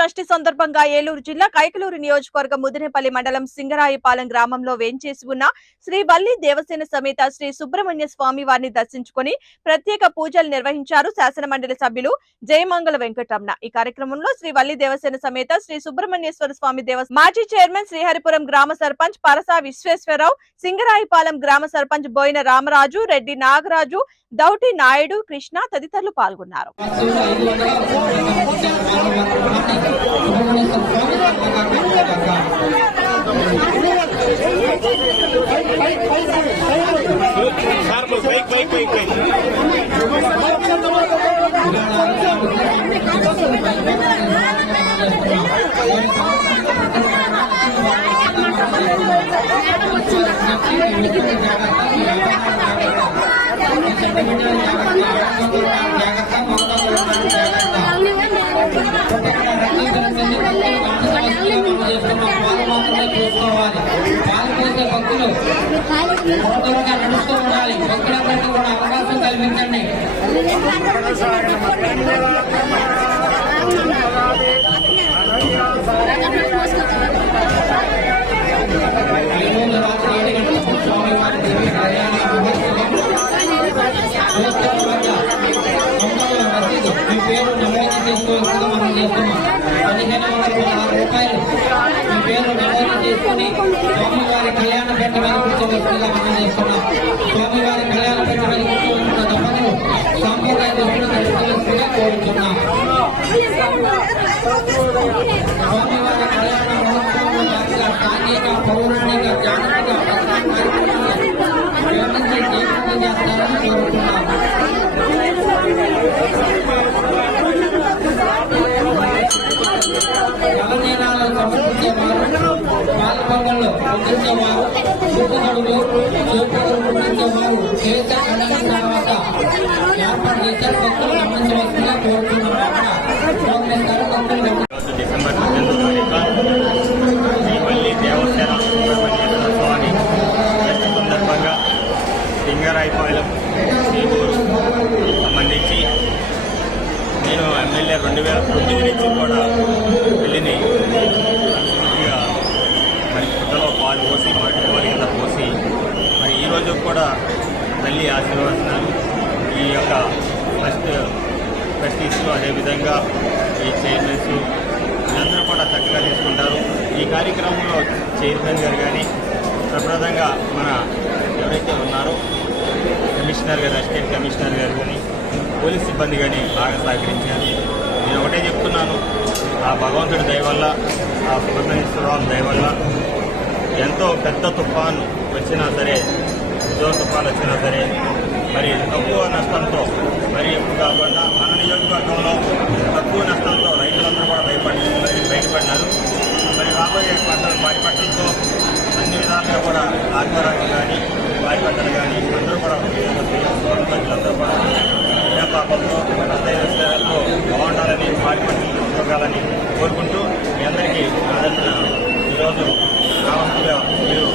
షష్ఠి సందర్భంగా ఏలూరు జిల్లా కైకలూరు నియోజకవర్గం ముదినేపల్లి మండలం సింగరాయిపాలెం గ్రామంలో వేంచేసి ఉన్న శ్రీ వల్లి దేవసేన సమేత శ్రీ సుబ్రహ్మణ్య స్వామి వారిని దర్శించుకుని ప్రత్యేక పూజలు నిర్వహించారు శాసన మండలి సభ్యులు జయమంగళ వెంకటరమణ। ఈ కార్యక్రమంలో శ్రీ వల్లి దేవసేన సమేత శ్రీ సుబ్రహ్మణ్యేశ్వర స్వామి దేవస్థానం మాజీ చైర్మన్ శ్రీహరిపురం గ్రామ సర్పంచ్ పరసా విశ్వేశ్వరరావు, సింగరాయిపాలెం గ్రామ సర్పంచ్ బోయిన రామరాజు, రెడ్డి నాగరాజు, దౌటి నాయుడు, కృష్ణ తదితరులు పాల్గొన్నారు। స్వామివారి కళ్యాణ పెట్టమని కూర్చోవలసిందిగా మనం చేస్తున్నాం। స్వామివారి కళ్యాణ పెట్టమని కూర్చోవలసిన దంపతులు సాంప్రదాయ దుస్తులు ధరించవలసిందిగా కోరుతున్నాం। స్వామివారి కళ్యాణ మహోత్సవంలో భాగంగా స్థానిక పౌరాణిక జానపద చేస్తారని కోరుతున్నాం। నవనీనాలు సమర్పించేవారు, పాల్పొంగళ్ళు పొందించేవారు, చూపుగడులు పొందించేవారు చేత కళ్యాణ తర్వాత ఏర్పాటు చేసే భక్తులు గమనించవలసిందిగా కోరుతున్నాం। డిసెంబర్ 18 శ్రీ వల్లి దేవసేన సుబ్రహ్మణ్యేశ్వర స్వామి సందర్భంగా సింగరాయిపాలెం శ్రీగూరు సంబంధించి నేను ఎమ్మెల్యే 2009 నుంచి కూడా వెళ్ళిని సంస్కృతిగా మరి పుట్టలో పాలు పోసి మట్టి పాలు కింద పోసి మరి ఈరోజు కూడా తల్లి ఆశీర్వచనాలు ఈ యొక్క ట్రస్టీస్ అదేవిధంగా ఈ చైర్మన్స్ వీళ్ళందరూ కూడా చక్కగా తీసుకుంటారు। ఈ కార్యక్రమంలో చైర్మన్ గారు కానీ ప్రప్రదంగా మన ఎవరైతే ఉన్నారో కమిషనర్ గారు, అసిస్టెంట్ కమిషనర్ గారు కానీ పోలీస్ సిబ్బంది కానీ బాగా సహకరించారు। నేను ఒకటే చెప్తున్నాను, ఆ భగవంతుడి దయ వల్ల, ఆ సుబ్రహ్మణ్యేశ్వరరావు దయ వల్ల ఎంతో పెద్ద తుఫాను వచ్చినా సరే, ఉద్యోగ తుఫాను వచ్చినా సరే మరి తక్కువ నష్టంతో, మరి ఎక్కువ కాకుండా మన నియోజకవర్గంలో తక్కువ నష్టంతో రైతులందరూ కూడా బయటపడినారు। మరి రాబోయే పంటలు వారి పంటలతో అన్ని విధాలుగా కూడా ఆత్మరాజు కానీ వారి పంటలు కానీ అందరూ కూడా ప్రజలందరూ కూడా పాపంతో విషయాలతో బాగుండాలని, వారి పంటలు ఉద్యోగాలని కోరుకుంటూ మీ అందరికీ ఆదరణ ఈరోజు రావంతుగా మీరు